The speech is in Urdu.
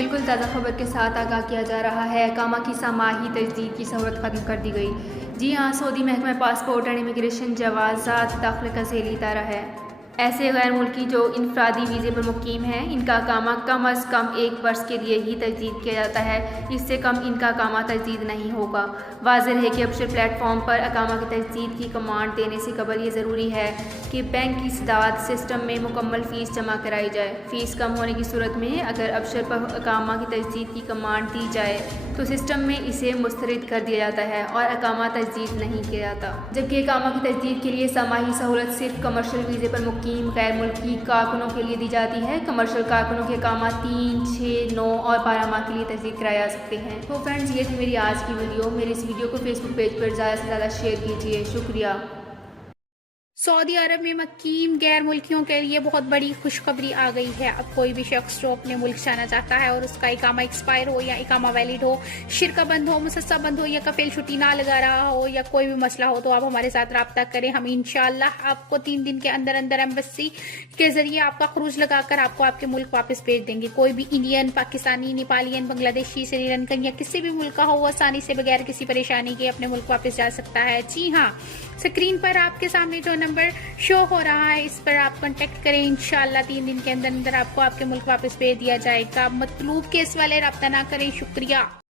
بالکل تازہ خبر کے ساتھ آگاہ کیا جا رہا ہے، اقامہ کی سماعی تجدید کی سہولت ختم کر دی گئی۔ جی ہاں، سعودی محکمہ پاسپورٹ اینڈ امیگریشن جوازات داخلے کا ذیلی ادارہ ہے۔ ایسے غیر ملکی جو انفرادی ویزے پر مقیم ہیں، ان کا اقامہ کم از کم 1 برس کے لیے ہی تجدید کیا جاتا ہے، اس سے کم ان کا اقامہ تجدید نہیں ہوگا۔ واضح ہے کہ ابشر پلیٹ فارم پر اقامہ کی تجدید کی کمانڈ دینے سے قبل یہ ضروری ہے کہ بینک کی سداد سسٹم میں مکمل فیس جمع کرائی جائے۔ فیس کم ہونے کی صورت میں اگر ابشر پر اقامہ کی تجدید کی کمانڈ دی جائے تو سسٹم میں اسے مسترد کر دیا جاتا ہے اور اقامہ تجدید نہیں کیا جاتا، جبکہ اقامہ کی تجدید کے لیے سماعی سہولت صرف کمرشل ویزے پر مقیم غیر ملکی کارکنوں کے لیے دی جاتی ہے۔ کمرشل کارکنوں کے اقامہ 3، 6، 9 اور 12 ماہ کے لیے تجدید کرائے جا سکتے ہیں۔ تو فرینڈز، یہ تھی میری آج کی ویڈیو۔ میری اس ویڈیو کو فیس بک پیج پر زیادہ سے زیادہ شیئر کیجیے، شکریہ۔ سعودی عرب میں مقیم غیر ملکیوں کے لیے بہت بڑی خوشخبری آ گئی ہے۔ اب کوئی بھی شخص جو اپنے ملک جانا چاہتا ہے اور اس کا اقامہ ایکسپائر ہو یا اقامہ ویلڈ ہو، شرکہ بند ہو، مسسہ بند ہو یا کفیل چھٹی نہ لگا رہا ہو یا کوئی بھی مسئلہ ہو، تو آپ ہمارے ساتھ رابطہ کریں۔ ہم انشاءاللہ آپ کو 3 دن کے اندر اندر ایمبیسی کے ذریعے آپ کا خروج لگا کر آپ کو آپ کے ملک واپس بھیج دیں گے۔ کوئی بھی انڈین، پاکستانی، نیپالین، بنگلہ دیشی، سری لنکن یا کسی بھی ملک کا ہو، وہ آسانی سے بغیر کسی پریشانی کے اپنے ملک واپس جا سکتا ہے۔ جی ہاں، اسکرین پر آپ کے سامنے جو نمبر شو ہو رہا ہے، اس پر آپ کانٹیکٹ کریں۔ انشاءاللہ 3 دن کے اندر اندر آپ کو آپ کے ملک واپس بھیج دیا جائے گا۔ مطلوب کیس والے رابطہ نہ کریں۔ شکریہ۔